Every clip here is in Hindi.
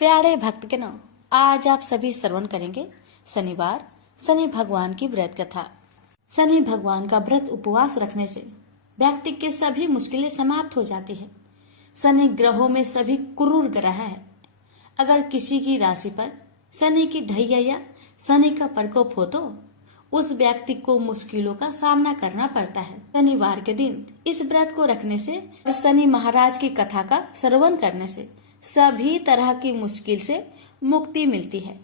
प्यारे भक्तगणों, आज आप सभी श्रवण करेंगे शनिवार शनि भगवान की व्रत कथा। शनि भगवान का व्रत उपवास रखने से व्यक्ति के सभी मुश्किलें समाप्त हो जाती है। शनि ग्रहों में सभी क्रूर ग्रह है। अगर किसी की राशि पर शनि की ढैया या शनि का प्रकोप हो तो उस व्यक्ति को मुश्किलों का सामना करना पड़ता है। शनिवार के दिन इस व्रत को रखने से और शनि महाराज की कथा का श्रवण करने से सभी तरह की मुश्किल से मुक्ति मिलती है।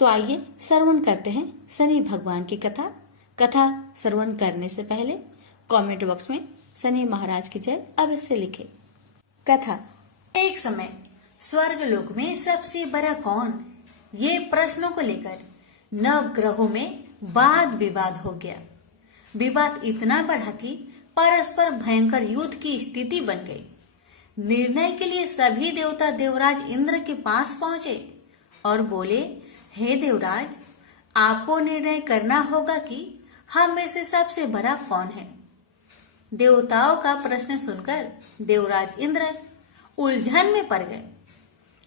तो आइए श्रवण करते हैं शनि भगवान की कथा। कथा श्रवण करने से पहले कमेंट बॉक्स में शनि महाराज की जय अवश्य लिखें। कथा। एक समय स्वर्ग लोक में सबसे बड़ा कौन, ये प्रश्नों को लेकर नव ग्रहों में वाद विवाद हो गया। विवाद इतना बढ़ा कि परस्पर भयंकर युद्ध की स्थिति बन गई। निर्णय के लिए सभी देवता देवराज इंद्र के पास पहुंचे और बोले, हे देवराज, आपको निर्णय करना होगा कि हम में से सबसे बड़ा कौन है। देवताओं का प्रश्न सुनकर देवराज इंद्र उलझन में पड़ गए।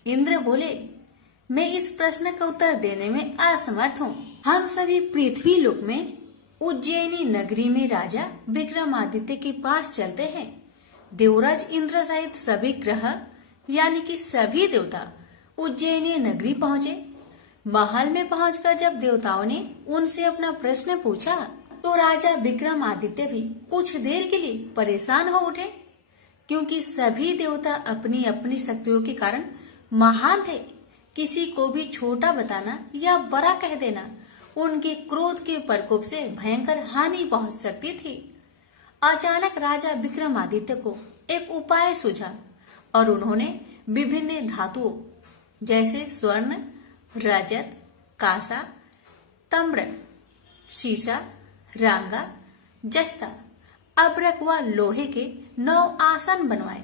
इंद्र बोले, मैं इस प्रश्न का उत्तर देने में असमर्थ हूँ। हम सभी पृथ्वी लोक में उज्जैनी नगरी में राजा विक्रमादित्य के पास चलते हैं। देवराज इंद्र सहित सभी ग्रह यानी कि सभी देवता उज्जैनी नगरी पहुंचे। महल में पहुंचकर जब देवताओं ने उनसे अपना प्रश्न पूछा तो राजा विक्रमादित्य भी कुछ देर के लिए परेशान हो उठे, क्योंकि सभी देवता अपनी अपनी शक्तियों के कारण महान थे। किसी को भी छोटा बताना या बड़ा कह देना उनके क्रोध के प्रकोप से भयंकर हानि पहुंच सकती थी। अचानक राजा विक्रमादित्य को एक उपाय सूझा और उन्होंने विभिन्न धातुओं जैसे स्वर्ण, रजत, कांसा, ताम्र, शीशा, रांगा, जस्ता, अब्रक व लोहे के 9 आसन बनवाए।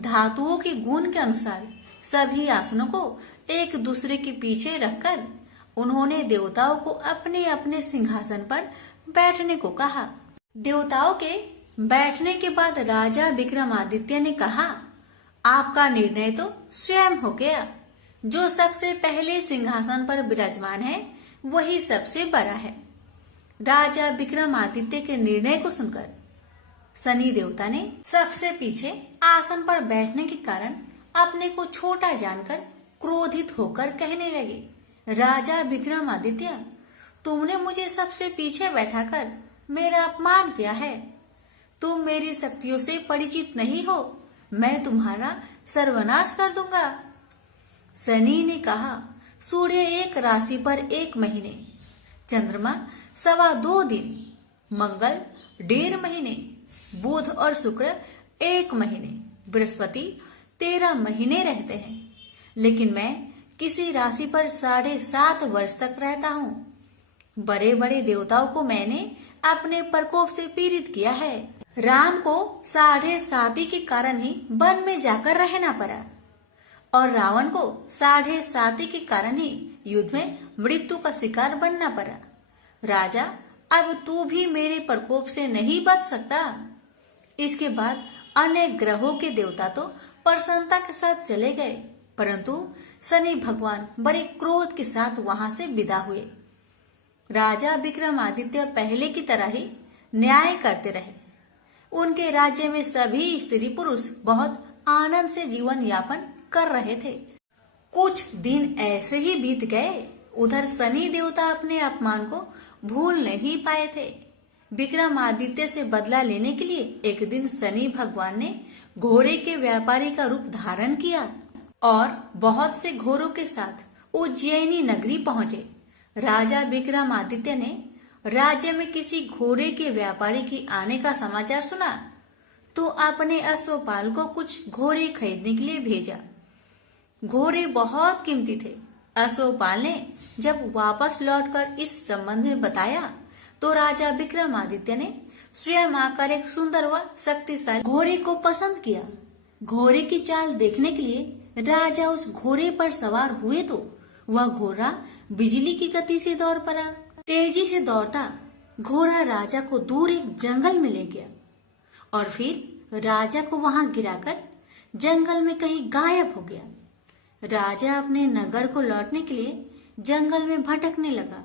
धातुओं के गुण के अनुसार सभी आसनों को एक दूसरे के पीछे रखकर उन्होंने देवताओं को अपने अपने सिंहासन पर बैठने को कहा। देवताओं के बैठने के बाद राजा विक्रमादित्य ने कहा, आपका निर्णय तो स्वयं हो गया। जो सबसे पहले सिंहासन पर विराजमान है वही सबसे बड़ा है। राजा विक्रमादित्य के निर्णय को सुनकर शनि देवता ने सबसे पीछे आसन पर बैठने के कारण अपने को छोटा जानकर क्रोधित होकर कहने लगे, राजा विक्रमादित्य, तुमने मुझे सबसे पीछे बैठाकर मेरा अपमान किया है। तुम मेरी शक्तियों से परिचित नहीं हो। मैं तुम्हारा सर्वनाश कर दूंगा। शनि ने कहा, सूर्य एक राशि पर 1 महीने, चंद्रमा 2.25 दिन, मंगल 1.5 महीने, बुध और शुक्र 1 महीने, बृहस्पति 13 महीने रहते हैं, लेकिन मैं किसी राशि पर 7.5 वर्ष तक रहता हूँ। बड़े बड़े देवताओं को मैंने अपने प्रकोप से पीड़ित किया है। राम को 7.5 के कारण ही वन में जाकर रहना पड़ा और रावण को 7.5 के कारण ही युद्ध में मृत्यु का शिकार बनना पड़ा। राजा, अब तू भी मेरे प्रकोप से नहीं बच सकता। इसके बाद अनेक ग्रहों के देवता तो प्रसन्नता के साथ चले गए, परंतु शनि भगवान बड़े क्रोध के साथ वहां से विदा हुए। राजा विक्रमादित्य पहले की तरह ही न्याय करते रहे। उनके राज्य में सभी स्त्री पुरुष बहुत आनंद से जीवन यापन कर रहे थे। कुछ दिन ऐसे ही बीत गए। उधर शनि देवता अपने अपमान को भूल नहीं पाए थे। विक्रमादित्य से बदला लेने के लिए एक दिन शनि भगवान ने घोड़े के व्यापारी का रूप धारण किया और बहुत से घोड़ों के साथ उज्जैनी नगरी पहुंचे। राजा विक्रमादित्य ने राज्य में किसी घोड़े के व्यापारी की आने का समाचार सुना तो अपने अश्वपाल को कुछ घोड़े खरीदने के लिए भेजा। घोड़े बहुत कीमती थे। अश्वपाल ने जब वापस लौटकर इस संबंध में बताया तो राजा विक्रमादित्य ने स्वयं आकर एक सुंदर व शक्तिशाली घोड़े को पसंद किया। घोड़े की चाल देखने के लिए राजा उस घोड़े पर सवार हुए तो वह घोड़ा बिजली की गति से दौड़ पड़ा। तेजी से दौड़ता घोड़ा राजा को दूर एक जंगल में ले गया और फिर राजा को वहां गिराकर जंगल में कहीं गायब हो गया। राजा अपने नगर को लौटने के लिए जंगल में भटकने लगा,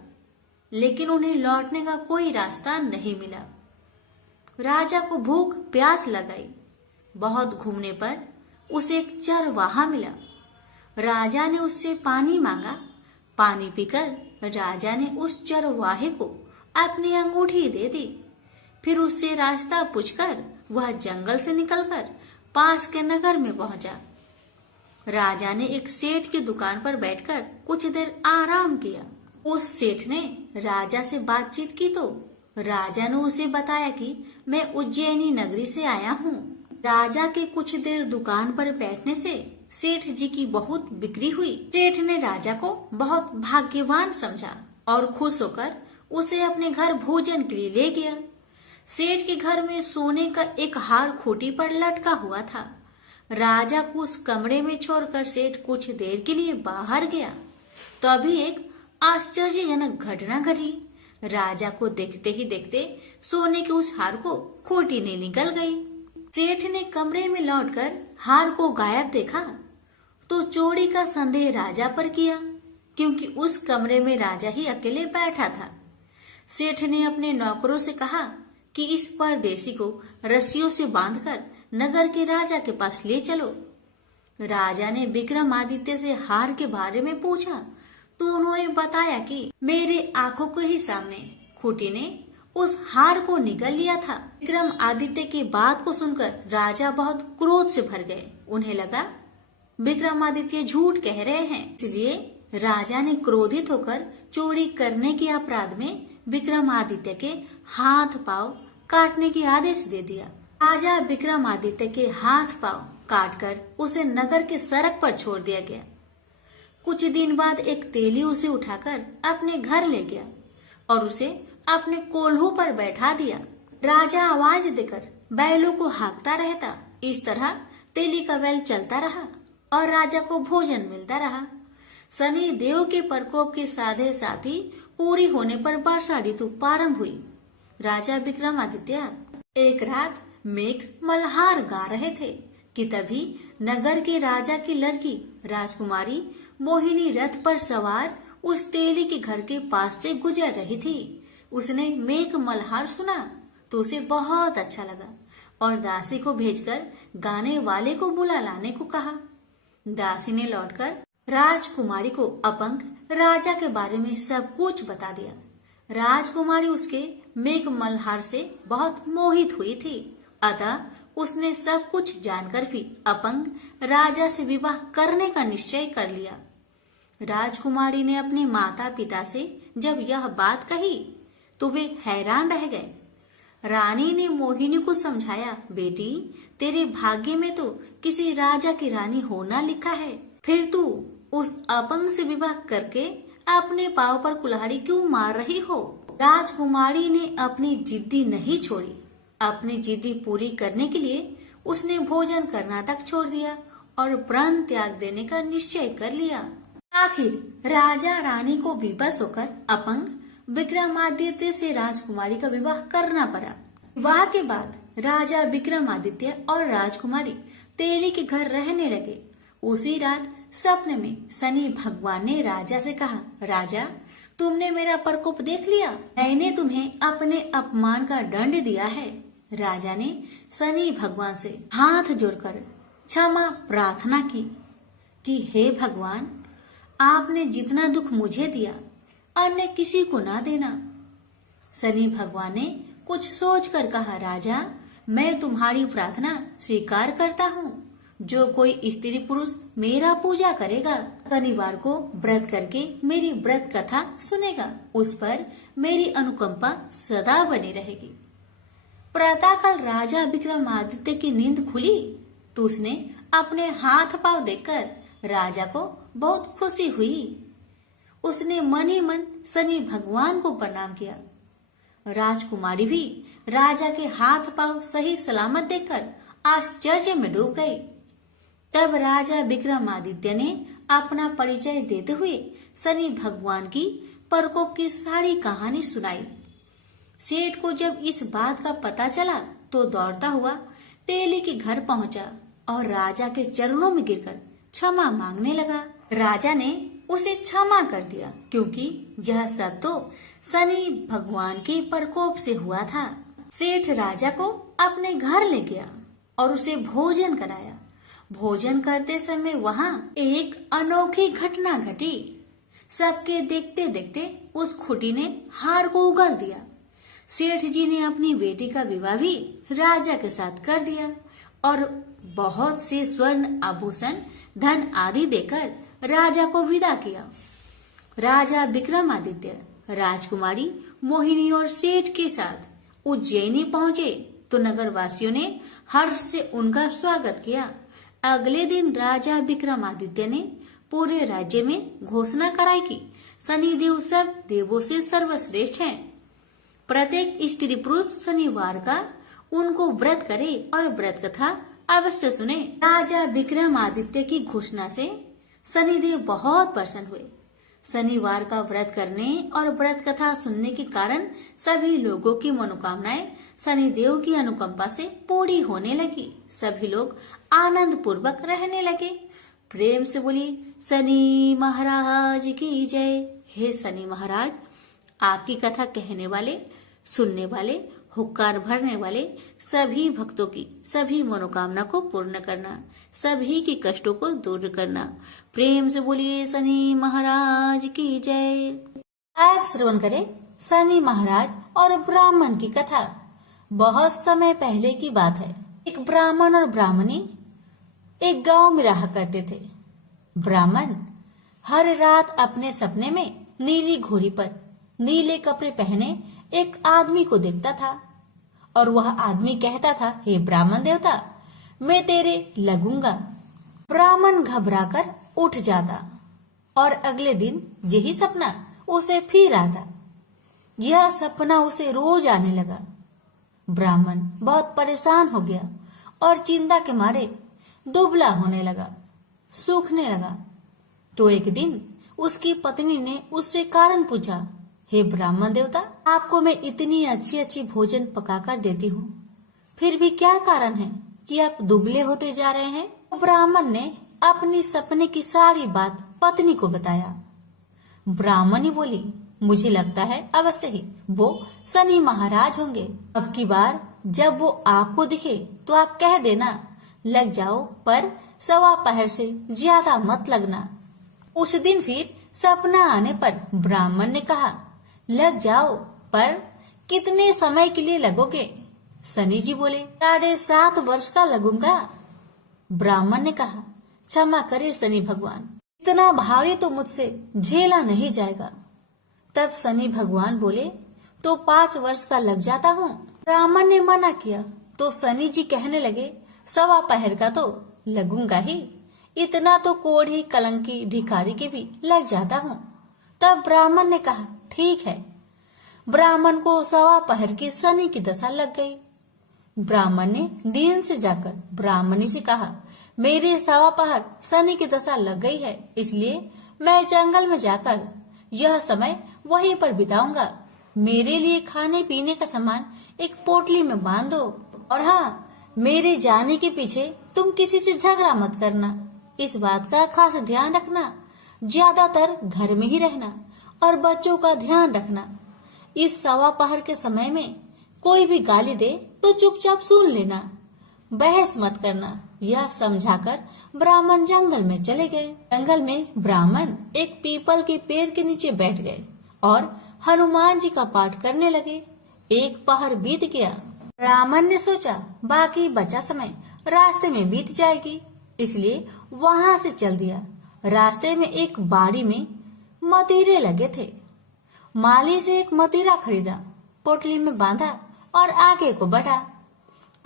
लेकिन उन्हें लौटने का कोई रास्ता नहीं मिला। राजा को भूख प्यास लगाई। बहुत घूमने पर उसे एक चरवाहा मिला। राजा ने उससे पानी मांगा। पानी पीकर राजा ने उस चरवाहे को अपनी अंगूठी दे दी। फिर उससे रास्ता पूछकर वह जंगल से निकलकर पास के नगर में पहुंचा। राजा ने एक सेठ की दुकान पर बैठकर कुछ देर आराम किया। उस सेठ ने राजा से बातचीत की तो राजा ने उसे बताया कि मैं उज्जैनी नगरी से आया हूँ। राजा के कुछ देर दुकान पर बैठने से सेठ जी की बहुत बिक्री हुई। सेठ ने राजा को बहुत भाग्यवान समझा और खुश होकर उसे अपने घर भोजन के लिए ले गया। सेठ के घर में सोने का एक हार खूंटी पर लटका हुआ था। राजा को उस कमरे में छोड़कर सेठ कुछ देर के लिए बाहर गया। तभी एक आश्चर्यजनक घटना घटी। राजा को देखते ही देखते सोने के उस हार को खूंटी ने निकल गई। सेठ ने कमरे में लौटकर हार को गायब देखा तो चोरी का संदेह राजा पर किया, क्योंकि उस कमरे में राजा ही अकेले बैठा था। सेठ ने अपने नौकरों से कहा कि इस परदेसी को रस्सियों से बांधकर नगर के राजा के पास ले चलो। राजा ने विक्रमादित्य से हार के बारे में पूछा तो उन्होंने बताया कि मेरे आंखों के ही सामने खूंटी ने उस हार को निगल लिया था। विक्रमादित्य की बात को सुनकर राजा बहुत क्रोध से भर गए। उन्हें लगा विक्रमादित्य झूठ कह रहे हैं, इसलिए राजा ने क्रोधित होकर चोरी करने के अपराध में विक्रमादित्य के हाथ पांव काटने की आदेश दे दिया। राजा विक्रमादित्य के हाथ पांव काटकर उसे नगर के सड़क पर छोड़ दिया गया। कुछ दिन बाद एक तेली उसे उठाकर अपने घर ले गया और उसे अपने कोल्हू पर बैठा दिया। राजा आवाज देकर बैलों को हाँकता रहता। इस तरह तेली का बैल चलता रहा और राजा को भोजन मिलता रहा। शनि देव के प्रकोप के साधे साथी पूरी होने पर वर्षा ऋतु प्रारंभ हुई। राजा विक्रमादित्य एक रात मेघ मल्हार गा रहे थे कि तभी नगर के राजा की लड़की राजकुमारी मोहिनी रथ पर सवार उस तेली के घर के पास से गुजर रही थी। उसने मेघ मल्हार सुना तो उसे बहुत अच्छा लगा और दासी को भेजकर गाने वाले को बुला लाने को कहा। दासी ने लौटकर राजकुमारी को अपंग राजा के बारे में सब कुछ बता दिया। राजकुमारी उसके मेघ मल्हार से बहुत मोहित हुई थी, अतः उसने सब कुछ जानकर भी अपंग राजा से विवाह करने का निश्चय कर लिया। राजकुमारी ने अपने माता पिता से जब यह बात कही तो वे हैरान रह गए। रानी ने मोहिनी को समझाया, बेटी तेरे भाग्य में तो किसी राजा की रानी होना लिखा है, फिर तू उस अपंग से विवाह करके अपने पांव पर कुल्हाड़ी क्यों मार रही हो। राजकुमारी ने अपनी जिद्दी नहीं छोड़ी। अपनी जिद्दी पूरी करने के लिए उसने भोजन करना तक छोड़ दिया और प्राण त्याग देने का निश्चय कर लिया। आखिर राजा रानी को विवश होकर अपंग विक्रमादित्य से राजकुमारी का विवाह करना पड़ा। विवाह के बाद राजा विक्रमादित्य और राजकुमारी तेली के घर रहने लगे। उसी रात सपने में शनि भगवान ने राजा से कहा, राजा तुमने मेरा प्रकोप देख लिया, मैंने तुम्हें अपने अपमान का दंड दिया है। राजा ने शनि भगवान से हाथ जोड़कर क्षमा प्रार्थना की कि हे भगवान, आपने जितना दुख मुझे दिया अन्य किसी को ना देना। शनि भगवान ने कुछ सोचकर कहा, राजा मैं तुम्हारी प्रार्थना स्वीकार करता हूँ। जो कोई स्त्री पुरुष मेरा पूजा करेगा, शनिवार को व्रत करके मेरी व्रत कथा सुनेगा, उस पर मेरी अनुकंपा सदा बनी रहेगी। प्रातःकाल राजा विक्रमादित्य की नींद खुली तो उसने अपने हाथ पांव देखकर राजा को बहुत खुशी हुई। उसने मन ही मन शनि भगवान को प्रणाम किया। राजकुमारी भी राजा के हाथ पांव सही सलामत देखकर आश्चर्य में डूब गई। तब राजा विक्रमादित्य ने अपना परिचय देते हुए शनि भगवान की प्रकोप की सारी कहानी सुनाई। सेठ को जब इस बात का पता चला तो दौड़ता हुआ तेली के घर पहुंचा और राजा के चरणों में गिरकर क्षमा मांगने लगा। राजा ने उसे क्षमा कर दिया क्योंकि यह सब तो शनि भगवान के प्रकोप से हुआ था। सेठ राजा को अपने घर ले गया और उसे भोजन कराया। भोजन करते समय वहाँ एक अनोखी घटना घटी। सबके देखते देखते उस खुटी ने हार को उगल दिया। सेठ जी ने अपनी बेटी का विवाह भी राजा के साथ कर दिया और बहुत से स्वर्ण आभूषण, धन आदि देकर राजा को विदा किया। राजा विक्रमादित्य राजकुमारी मोहिनी और सेठ के साथ उज्जैनी पहुंचे तो नगर वासियों ने हर्ष से उनका स्वागत किया। अगले दिन राजा विक्रमादित्य ने पूरे राज्य में घोषणा कराई कि शनिदेव सब देवों से सर्वश्रेष्ठ हैं। प्रत्येक स्त्री पुरुष शनिवार का उनको व्रत करे और व्रत कथा अवश्य सुने। राजा विक्रमादित्य की घोषणा से शनिदेव बहुत प्रसन्न हुए। शनिवार का व्रत करने और व्रत कथा सुनने के कारण सभी लोगों की मनोकामनाएं शनिदेव की अनुकंपा से पूरी होने लगी। सभी लोग आनंद पूर्वक रहने लगे। प्रेम से बोली शनि महाराज की जय। हे शनि महाराज, आपकी कथा कहने वाले, सुनने वाले, हुक्कार भरने वाले सभी भक्तों की सभी मनोकामना को पूर्ण करना, सभी की कष्टों को दूर करना। प्रेम से बोलिए शनि महाराज की जय। आप श्रवण करें शनि महाराज और ब्राह्मण की कथा। बहुत समय पहले की बात है। एक ब्राह्मण और ब्राह्मणी एक गांव में रहा करते थे। ब्राह्मण हर रात अपने सपने में नीली घोड़ी पर नीले कपड़े पहने एक आदमी को देखता था और वह आदमी कहता था, हे ब्राह्मण देवता, मैं तेरे लगूंगा। ब्राह्मण घबराकर उठ जाता और अगले दिन यही सपना उसे फिर आता। यह सपना उसे रोज आने लगा। ब्राह्मण बहुत परेशान हो गया और चिंता के मारे दुबला होने लगा, सूखने लगा। तो एक दिन उसकी पत्नी ने उससे कारण पूछा, हे ब्राह्मण देवता, आपको मैं इतनी अच्छी अच्छी भोजन पकाकर देती हूँ, फिर भी क्या कारण है कि आप दुबले होते जा रहे हैं? ब्राह्मण ने अपनी सपने की सारी बात पत्नी को बताया। ब्राह्मणी बोली, मुझे लगता है अवश्य ही वो शनि महाराज होंगे। अब की बार जब वो आपको दिखे तो आप कह देना, लग जाओ, पर 1.25 पहर से ज्यादा मत लगना। उस दिन फिर सपना आने पर ब्राह्मण ने कहा, लग जाओ, पर कितने समय के लिए लगोगे? शनि जी बोले, 7.5 वर्ष का लगूंगा। ब्राह्मण ने कहा, क्षमा करे शनि भगवान, इतना भारी तो मुझसे झेला नहीं जाएगा। तब शनि भगवान बोले, तो 5 वर्ष का लग जाता हूँ। ब्राह्मण ने मना किया तो शनि जी कहने लगे, 1.25 पहर का तो लगूंगा ही, इतना तो कोढ़ी कलंकी भिखारी के भी लग जाता हूँ। तब ब्राह्मण ने कहा, ठीक है। ब्राह्मण को 1.25 पहर की शनि की दशा लग गई। ब्राह्मण ने दीन से जाकर ब्राह्मणी से कहा, मेरे 1.25 पहर शनि की दशा लग गई है, इसलिए मैं जंगल में जाकर यह समय वहीं पर बिताऊंगा। मेरे लिए खाने पीने का सामान एक पोटली में बांध दो, और हाँ, मेरे जाने के पीछे तुम किसी से झगड़ा मत करना। इस बात का खास ध्यान रखना, ज्यादातर घर में ही रहना और बच्चों का ध्यान रखना। इस 1.25 पहर के समय में कोई भी गाली दे तो चुपचाप सुन लेना, बहस मत करना। यह समझाकर ब्राह्मण जंगल में चले गए। जंगल में ब्राह्मण एक पीपल के पेड़ के नीचे बैठ गए और हनुमान जी का पाठ करने लगे। 1 पहर बीत गया। ब्राह्मण ने सोचा बाकी बचा समय रास्ते में बीत जाएगी, इसलिए वहाँ से चल दिया। रास्ते में एक बाड़ी में मतीरे लगे थे। माली से एक मतीरा खरीदा, पोटली में बांधा और आगे को बढ़ा।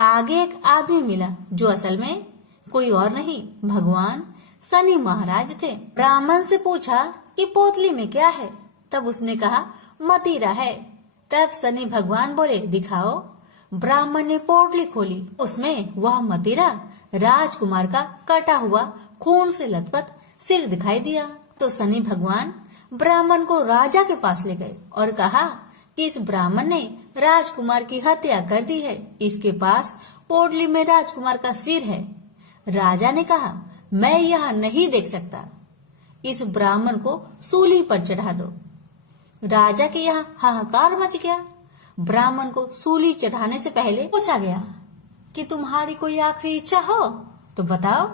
आगे एक आदमी मिला जो असल में कोई और नहीं, भगवान शनि महाराज थे। ब्राह्मण से पूछा कि पोटली में क्या है? तब उसने कहा, मतीरा है। तब शनि भगवान बोले, दिखाओ। ब्राह्मण ने पोटली खोली, उसमें वह मतीरा राजकुमार का कटा हुआ खून से लथपथ सिर दिखाई दिया। तो शनि भगवान ब्राह्मण को राजा के पास ले गए और कहा कि इस ब्राह्मण ने राजकुमार की हत्या कर दी है, इसके पास पोटली में राजकुमार का सिर है। राजा ने कहा, मैं यह नहीं देख सकता। इस ब्राह्मण को सूली पर चढ़ा दो। राजा के यहाँ हाहाकार मच गया। ब्राह्मण को सूली चढ़ाने से पहले पूछा गया कि तुम्हारी कोई आखिरी इच्छा हो तो बताओ।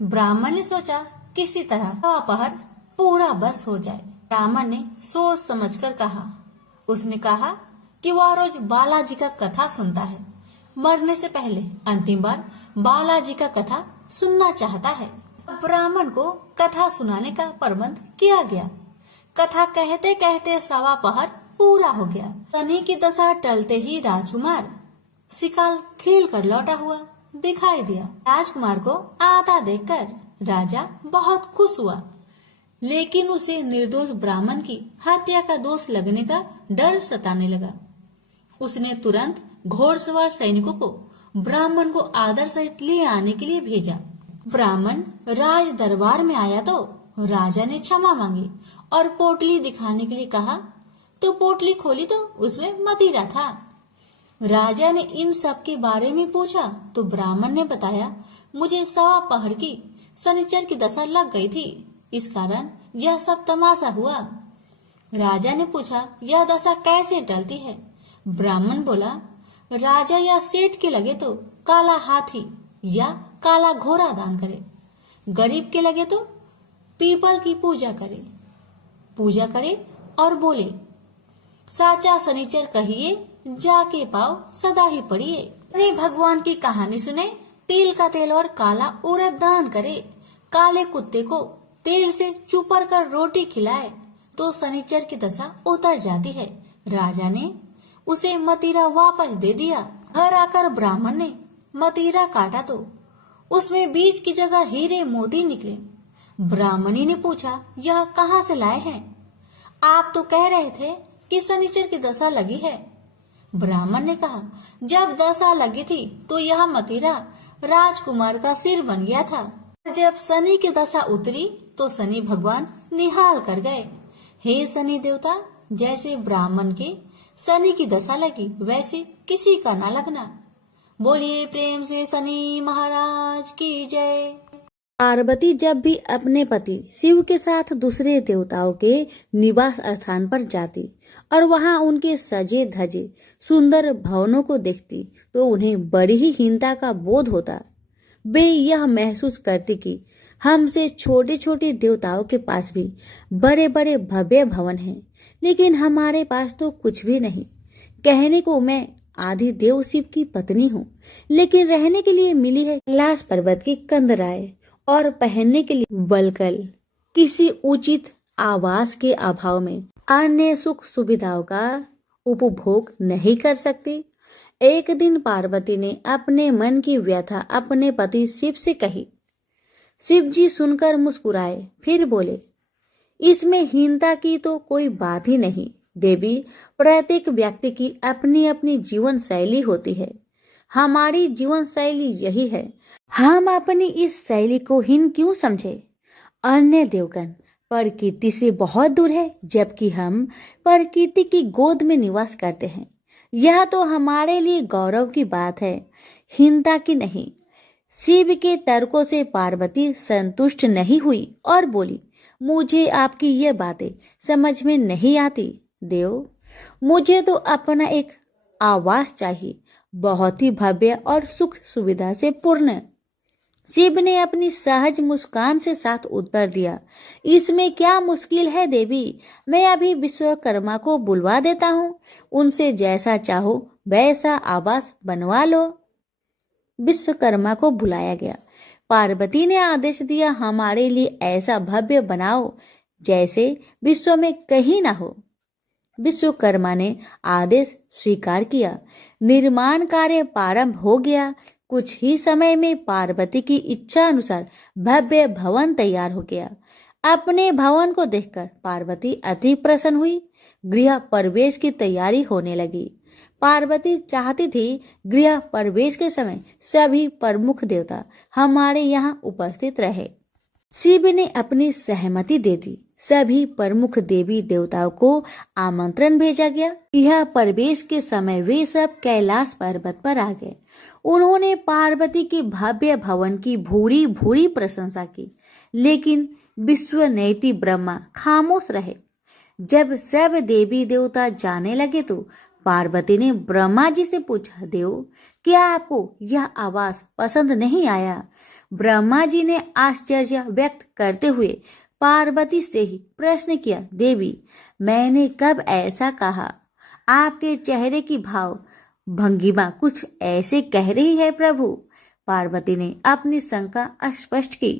ब्राह्मण ने सोचा किसी तरह अपहर पूरा बस हो जाए। ब्राह्मण ने सोच समझकर कहा। उसने कहा कि वह रोज बालाजी का कथा सुनता है। मरने से पहले अंतिम बार बालाजी का कथा सुनना चाहता है। ब्राह्मण को कथा सुनाने का प्रबंध किया गया। कथा कहते कहते सवा पहर पूरा हो गया। शनि की दशा टलते ही राजकुमार शिकाल खेल कर लौटा हुआ दिखाई दिया। राजकुमार को आता देखकर राजा बहुत खुश हुआ, लेकिन उसे निर्दोष ब्राह्मण की हत्या का दोष लगने का डर सताने लगा। उसने तुरंत घोड़सवार सैनिकों को ब्राह्मण को आदर सहित ले आने के लिए भेजा। ब्राह्मण राज दरबार में आया तो राजा ने क्षमा मांगी और पोटली दिखाने के लिए कहा, तो पोटली खोली तो उसमें मदिरा था। राजा ने इन सब के बारे में पूछा तो ब्राह्मण ने बताया, मुझे सवा पहर की शनिचर की दशा लग गई थी, इस कारण यह सब तमाशा हुआ। राजा ने पूछा, यह दशा कैसे टलती है? ब्राह्मण बोला, राजा या सेठ के लगे तो काला हाथी या काला घोड़ा दान करे, गरीब के लगे तो पीपल की पूजा करे और बोले, साचा शनिचर कहिए जाके पाओ सदा ही पढ़िए। अरे भगवान की कहानी सुने, तिल का तेल और काला उड़द दान करे, काले कुत्ते को तेल से चुपर कर रोटी खिलाए तो शनिचर की दशा उतर जाती है। राजा ने उसे मतीरा वापस दे दिया। घर आकर ब्राह्मण ने मतीरा काटा तो उसमें बीज की जगह हीरे मोती निकले। ब्राह्मणी ने पूछा, यह कहाँ से लाए हैं? आप तो कह रहे थे कि शनिचर की दशा लगी है। ब्राह्मण ने कहा, जब दशा लगी थी तो यह मतीरा राजकुमार का सिर बन गया था। जब शनि की दशा उतरी तो शनि भगवान निहाल कर गए। हे शनि देवता, जैसे ब्राह्मण के शनि की दशा लगी वैसे किसी का ना लगना। बोलिए प्रेम से शनि महाराज की जय। पार्वती जब भी अपने पति शिव के साथ दूसरे देवताओं के निवास स्थान पर जाती और वहां उनके सजे धजे सुंदर भवनों को देखती तो उन्हें बड़ी ही हीनता का बोध होता। वे यह महसूस करती कि हमसे छोटे छोटे देवताओं के पास भी बड़े बड़े भव्य भवन हैं, लेकिन हमारे पास तो कुछ भी नहीं। कहने को मैं आदि देव शिव की पत्नी हूँ, लेकिन रहने के लिए मिली है कैलाश पर्वत की कंदराएं और पहनने के लिए वल्कल। किसी उचित आवास के अभाव में अन्य सुख सुविधाओं का उपभोग नहीं कर सकती। एक दिन पार्वती ने अपने मन की व्यथा अपने पति शिव से कही। शिव जी सुनकर मुस्कुराए, फिर बोले, इसमें हीनता की तो कोई बात ही नहीं देवी। प्रत्येक व्यक्ति की अपनी अपनी जीवन शैली होती है। हमारी जीवन शैली यही है, हम अपनी इस शैली को हीन क्यों समझे? अन्य देवगण प्रकृति से बहुत दूर है, जबकि हम प्रकृति की गोद में निवास करते हैं। यह तो हमारे लिए गौरव की बात है, हीनता की नहीं। शिव के तर्कों से पार्वती संतुष्ट नहीं हुई और बोली, मुझे आपकी ये बातें समझ में नहीं आती देव। मुझे तो अपना एक आवास चाहिए, बहुत ही भव्य और सुख सुविधा से पूर्ण। शिव ने अपनी सहज मुस्कान से साथ उत्तर दिया, इसमें क्या मुश्किल है देवी, मैं अभी विश्वकर्मा को बुलवा देता हूँ, उनसे जैसा चाहो वैसा आवास बनवा लो। विश्वकर्मा को बुलाया गया। पार्वती ने आदेश दिया, हमारे लिए ऐसा भव्य बनाओ जैसे विश्व में कहीं ना हो। विश्वकर्मा ने आदेश स्वीकार किया। निर्माण कार्य प्रारंभ हो गया। कुछ ही समय में पार्वती की इच्छा अनुसार भव्य भवन तैयार हो गया। अपने भवन को देखकर पार्वती अति प्रसन्न हुई। गृह प्रवेश की तैयारी होने लगी। पार्वती चाहती थी गृह प्रवेश के समय सभी प्रमुख देवता हमारे यहाँ उपस्थित रहे। शिव ने अपनी सहमति दे दी। सभी प्रमुख देवी देवताओं को आमंत्रण भेजा गया। यह प्रवेश के समय वे सब कैलाश पर्वत पर आ गए उन्होंने पार्वती के भव्य भवन की भूरी भूरी प्रशंसा की, लेकिन विश्वनेत्री ब्रह्मा खामोश रहे। जब सब देवी देवता जाने लगे तो पार्वती ने ब्रह्मा जी से पूछा, देव, क्या आपको यह आवाज पसंद नहीं आया? ब्रह्मा जी ने आश्चर्य व्यक्त करते हुए पार्वती से ही प्रश्न किया, देवी, मैंने कब ऐसा कहा? आपके चेहरे की भाव भंगिमा कुछ ऐसे कह रही है प्रभु। पार्वती ने अपनी शंका स्पष्ट की।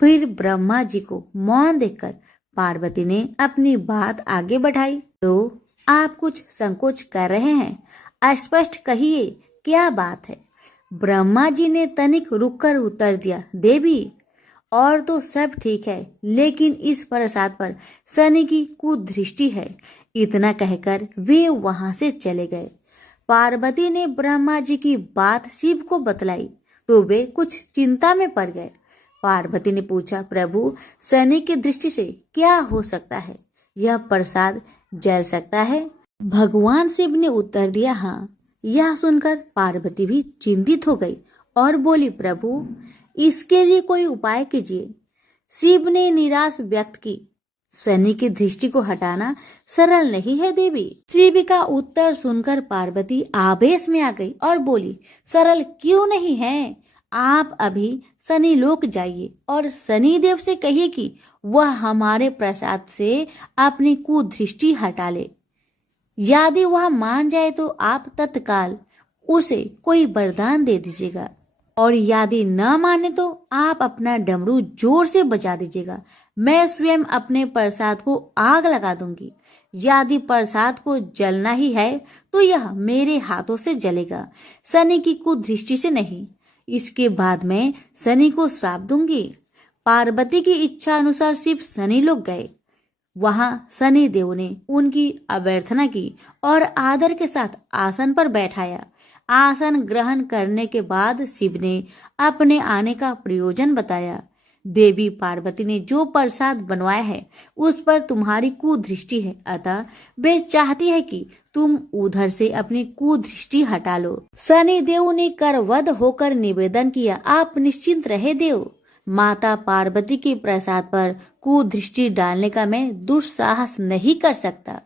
फिर ब्रह्मा जी को मौन देखकर पार्वती ने अपनी बात आगे बढ़ाई। तो आप कुछ संकोच कर रहे हैं, स्पष्ट कहिए, क्या बात है? ब्रह्मा जी ने तनिक रुककर उत्तर दिया, देवी, और तो सब ठीक है, लेकिन इस प्रसाद पर शनि की कुदृष्टि है। इतना कहकर वे वहां से चले गए। पार्वती ने ब्रह्मा जी की बात शिव को बतलाई तो वे कुछ चिंता में पड़ गए। पार्वती ने पूछा, प्रभु, शनि की दृष्टि से क्या हो सकता है? यह प्रसाद जल सकता है? भगवान शिव ने उत्तर दिया, हाँ। यह सुनकर पार्वती भी चिंतित हो गई और बोली, प्रभु, इसके लिए कोई उपाय कीजिए। शिव ने निराश व्यक्त की, शनि की दृष्टि को हटाना सरल नहीं है देवी। शिव का उत्तर सुनकर पार्वती आवेश में आ गई और बोली, सरल क्यों नहीं है? आप अभी शनि लोक जाइए और शनि देव से कहिए कि वह हमारे प्रसाद से अपनी कुदृष्टि हटा ले। यदि वह मान जाए तो आप तत्काल उसे कोई वरदान दे दीजिएगा, और यदि न माने तो आप अपना डमरू जोर से बजा दीजिएगा। मैं स्वयं अपने प्रसाद को आग लगा दूंगी। यदि प्रसाद को जलना ही है तो यह मेरे हाथों से जलेगा, शनि की कुदृष्टि से नहीं। इसके बाद मैं शनि को श्राप दूंगी। पार्वती की इच्छा अनुसार शिव शनि लोग गए। वहां शनि देव ने उनकी अभ्यर्थना की और आदर के साथ आसन पर बैठाया। आसन ग्रहण करने के बाद शिव ने अपने आने का प्रयोजन बताया। देवी पार्वती ने जो प्रसाद बनवाया है उस पर तुम्हारी कुदृष्टि है, अतः वे चाहती है कि तुम उधर से अपनी कुदृष्टि हटा लो। शनि देव ने करवध होकर निवेदन किया, आप निश्चिंत रहे देव। माता पार्वती के प्रसाद पर कुदृष्टि डालने का मैं दुस्साहस नहीं कर सकता।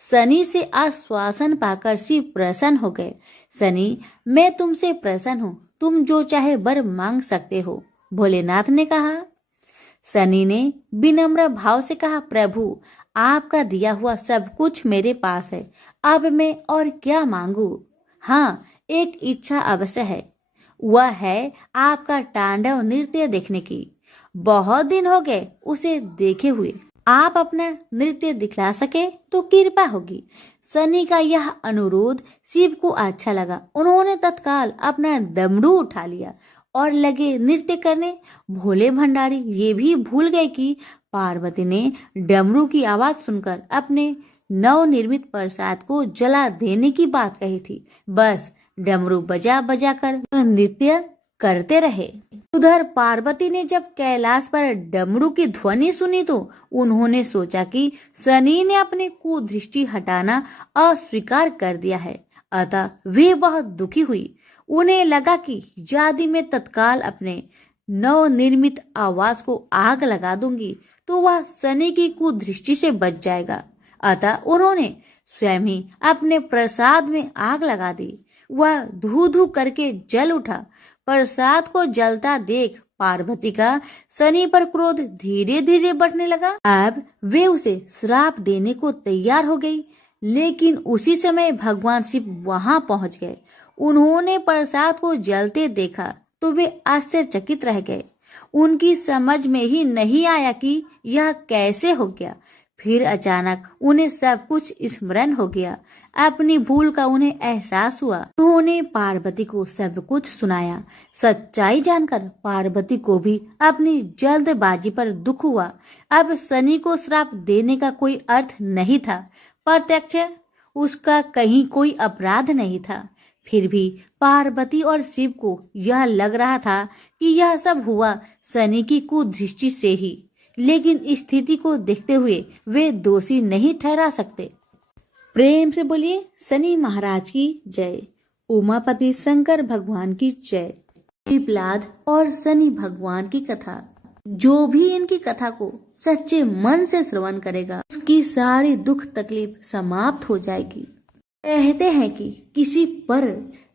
शनि से आश्वासन पाकर शिव प्रसन्न हो गए। शनि, मैं तुमसे प्रसन्न हूँ, तुम जो चाहे वर मांग सकते हो, भोलेनाथ ने कहा। शनि ने विनम्र भाव से कहा, प्रभु, आपका दिया हुआ सब कुछ मेरे पास है, अब मैं और क्या मांगू? हाँ, एक इच्छा अवश्य है, वह है आपका तांडव नृत्य देखने की। बहुत दिन हो गए उसे देखे हुए, आप अपना नृत्य दिखला सके तो कृपा होगी। शनि का यह अनुरोध शिव को अच्छा लगा। उन्होंने तत्काल अपना डमरू उठा लिया और लगे नृत्य करने। भोले भंडारी ये भी भूल गए कि पार्वती ने डमरू की आवाज सुनकर अपने नवनिर्मित प्रसाद को जला देने की बात कही थी। बस डमरू बजा बजा कर नृत्य करते रहे। उधर पार्वती ने जब कैलाश पर डमरू की ध्वनि सुनी तो उन्होंने सोचा कि शनि ने अपनी कुदृष्टि हटाना अस्वीकार कर दिया है, अतः वे बहुत दुखी हुई। उन्हें लगा कि यदि मैं तत्काल अपने नवनिर्मित आवाज को आग लगा दूंगी तो वह शनि की कुदृष्टि से बच जाएगा। अतः उन्होंने स्वयं ही अपने प्रसाद में आग लगा दी। वह धू धू करके जल उठा। प्रसाद को जलता देख पार्वती का शनि पर क्रोध धीरे धीरे बढ़ने लगा। अब वे उसे श्राप देने को तैयार हो गई, लेकिन उसी समय भगवान शिव वहां पहुंच गए। उन्होंने प्रसाद को जलते देखा तो वे आश्चर्यचकित रह गए। उनकी समझ में ही नहीं आया कि यह कैसे हो गया। फिर अचानक उन्हें सब कुछ स्मरण हो गया। अपनी भूल का उन्हें एहसास हुआ। उन्होंने पार्वती को सब कुछ सुनाया। सच्चाई जानकर पार्वती को भी अपनी जल्दबाजी पर दुख हुआ। अब शनि को श्राप देने का कोई अर्थ नहीं था। प्रत्यक्ष उसका कहीं कोई अपराध नहीं था। फिर भी पार्वती और शिव को यह लग रहा था कि यह सब हुआ शनि की कुदृष्टि से ही, लेकिन स्थिति को देखते हुए वे दोषी नहीं ठहरा सकते। प्रेम से बोलिए शनि महाराज की जय। उमापति शंकर भगवान की जय। पिपलाद और शनि भगवान की कथा। जो भी इनकी कथा को सच्चे मन से श्रवण करेगा उसकी सारी दुख तकलीफ समाप्त हो जाएगी। कहते हैं कि किसी पर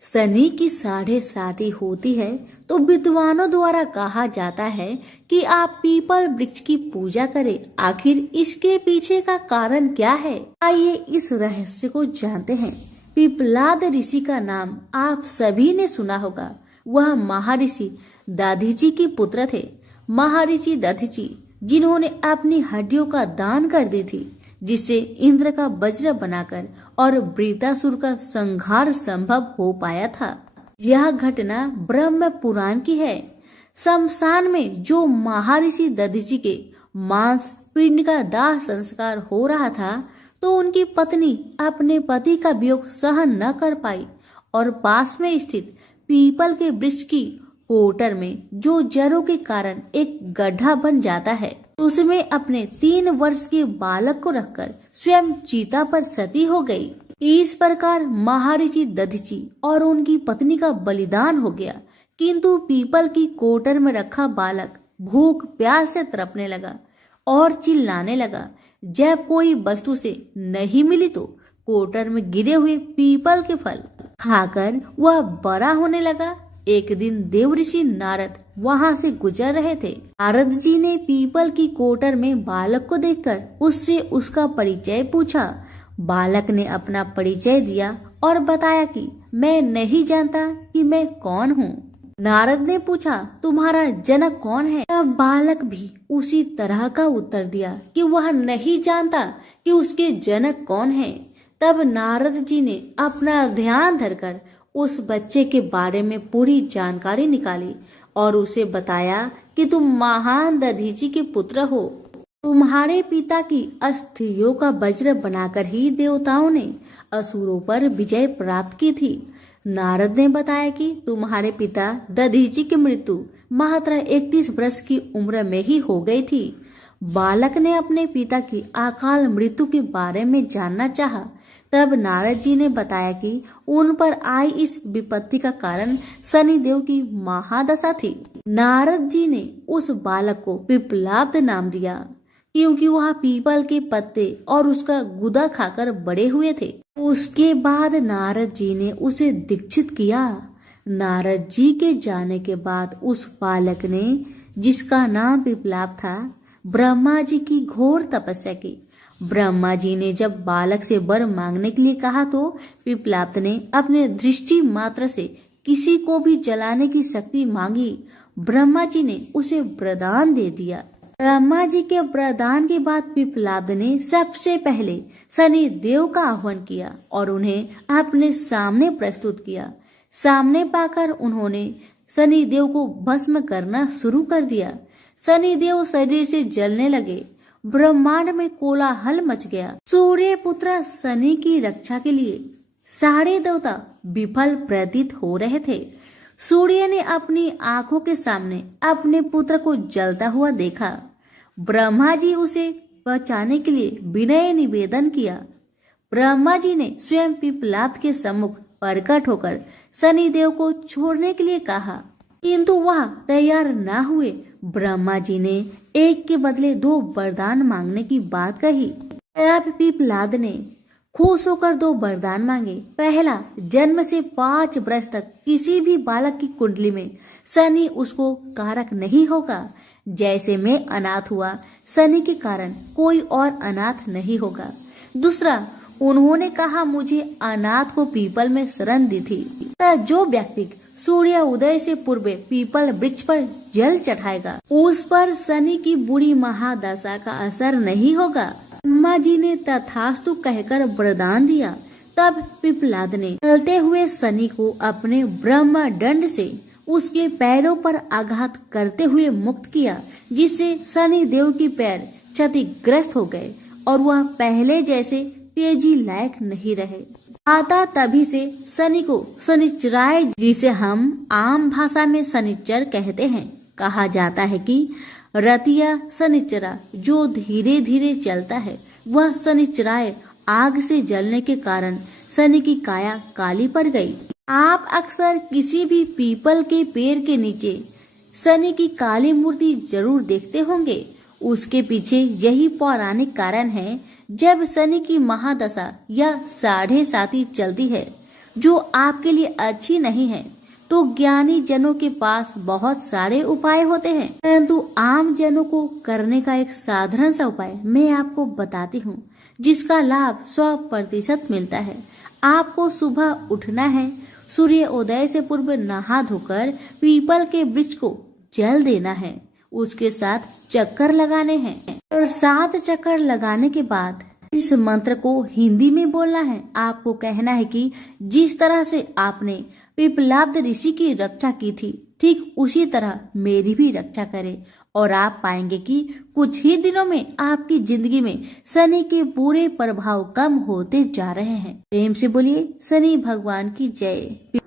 शनि की 7.5 होती है तो विद्वानों द्वारा कहा जाता है कि आप पीपल वृक्ष की पूजा करें। आखिर इसके पीछे का कारण क्या है, आइए इस रहस्य को जानते हैं। पिपलाद ऋषि का नाम आप सभी ने सुना होगा। वह महर्षि दधीचि के पुत्र थे। महर्षि दधीचि जिन्होंने अपनी हड्डियों का दान कर दी थी, जिससे इंद्र का वज्र बनाकर और वृत्रासुर का संहार संभव हो पाया था। यह घटना ब्रह्म पुराण की है। शमशान में जो महर्षि दधीचि के मांस पिंड का दाह संस्कार हो रहा था तो उनकी पत्नी अपने पति का वियोग सहन न कर पाई और पास में स्थित पीपल के वृक्ष की कोटर में जो जड़ों के कारण एक गड्ढा बन जाता है, उसमें अपने 3 वर्ष के बालक को रखकर स्वयं चिता पर सती हो गई। इस प्रकार महर्षि दधीचि और उनकी पत्नी का बलिदान हो गया। किंतु पीपल की कोटर में रखा बालक भूख प्यास से तड़पने लगा और चिल्लाने लगा। जब कोई वस्तु से नहीं मिली तो कोटर में गिरे हुए पीपल के फल खाकर वह बड़ा होने लगा। एक दिन देव ऋषि नारद वहां से गुजर रहे थे। नारद जी ने पीपल की कोटर में बालक को देखकर उससे उसका परिचय पूछा। बालक ने अपना परिचय दिया और बताया कि मैं नहीं जानता कि मैं कौन हूँ। नारद ने पूछा, तुम्हारा जनक कौन है? तब बालक भी उसी तरह का उत्तर दिया कि वह नहीं जानता कि उसके जनक कौन है। तब नारद जी ने अपना ध्यान धरकर उस बच्चे के बारे में पूरी जानकारी निकाली और उसे बताया कि तुम महान दधीचि के पुत्र हो। तुम्हारे पिता की अस्थियों का वज्र बनाकर ही देवताओं ने असुरों पर विजय प्राप्त की थी। नारद ने बताया कि तुम्हारे पिता दधीचि की मृत्यु मात्र 31 वर्ष की उम्र में ही हो गई थी। बालक ने अपने पिता की अकाल मृत्यु के बारे में जानना चाहा। तब नारद जी ने बताया कि उन पर आई इस विपत्ति का कारण शनिदेव की महादशा थी। नारद जी ने उस बालक को पिपलाद नाम दिया क्योंकि वह पीपल के पत्ते और उसका गुदा खाकर बड़े हुए थे। उसके बाद नारद जी ने उसे दीक्षित किया। नारद जी के जाने के बाद उस बालक ने, जिसका नाम पिपलाद था, ब्रह्मा जी की घोर तपस्या की। ब्रह्मा जी ने जब बालक से वर मांगने के लिए कहा तो पिपलाद ने अपने दृष्टि मात्र से किसी को भी जलाने की शक्ति मांगी। ब्रह्मा जी ने उसे वरदान दे दिया। ब्रह्मा जी के वरदान के बाद पिपलाद ने सबसे पहले शनि देव का आह्वान किया और उन्हें अपने सामने प्रस्तुत किया। सामने पाकर उन्होंने शनि देव को भस्म करना शुरू कर दिया। शनि देव शरीर से जलने लगे। ब्रह्मांड में कोलाहल मच गया। सूर्य पुत्र शनि की रक्षा के लिए सारे देवता विफल प्रतीत हो रहे थे। सूर्य ने अपनी आंखों के सामने अपने पुत्र को जलता हुआ देखा। ब्रह्मा जी उसे बचाने के लिए विनय निवेदन किया। ब्रह्मा जी ने स्वयं पिपलाद के सम्मुख प्रकट होकर शनिदेव को छोड़ने के लिए कहा, किंतु वह तैयार न हुए। ब्रह्मा जी ने एक के बदले 2 वरदान मांगने की बात कही। अब पिपलाद ने खुश होकर 2 वरदान मांगे। पहला, जन्म से 5 वर्ष तक किसी भी बालक की कुंडली में शनि उसको कारक नहीं होगा। जैसे मैं अनाथ हुआ, शनि के कारण कोई और अनाथ नहीं होगा। दूसरा, उन्होंने कहा मुझे अनाथ को पीपल में शरण दी थी। जो व्यक्ति सूर्य उदय से पूर्व पीपल वृक्ष पर जल चढ़ाएगा उस पर शनि की बुरी महादशा का असर नहीं होगा। ब्रह्मा जी ने तथास्तु कहकर वरदान दिया। तब पिपलाद ने चलते हुए शनि को अपने ब्रह्म दंड से उसके पैरों पर आघात करते हुए मुक्त किया, जिससे शनि देव की पैर क्षतिग्रस्त हो गए और वह पहले जैसे तेजी लायक नहीं रहे। आता तभी से शनि को शनिचराय, जिसे हम आम भाषा में शनिचर कहते हैं, कहा जाता है कि रतिया शनिचरा जो धीरे धीरे चलता है वह शनिचराय आग से जलने के कारण शनि की काया काली पड़ गई। आप अक्सर किसी भी पीपल के पेड़ के नीचे शनि की काली मूर्ति जरूर देखते होंगे। उसके पीछे यही पौराणिक कारण है। जब शनि की महादशा या साढ़े साती चलती है जो आपके लिए अच्छी नहीं है, तो ज्ञानी जनों के पास बहुत सारे उपाय होते हैं, परंतु आम जनों को करने का एक साधारण सा उपाय मैं आपको बताती हूँ, जिसका लाभ 100% मिलता है। आपको सुबह उठना है, सूर्य उदय से पूर्व नहा धोकर पीपल के वृक्ष को जल देना है, उसके साथ चक्कर लगाने हैं और 7 चक्कर लगाने के बाद इस मंत्र को हिंदी में बोलना है। आपको कहना है कि जिस तरह से आपने पिपलाद ऋषि की रक्षा की थी, ठीक उसी तरह मेरी भी रक्षा करे, और आप पाएंगे कि कुछ ही दिनों में आपकी जिंदगी में शनि के बुरे प्रभाव कम होते जा रहे हैं। प्रेम से बोलिए शनि भगवान की जय।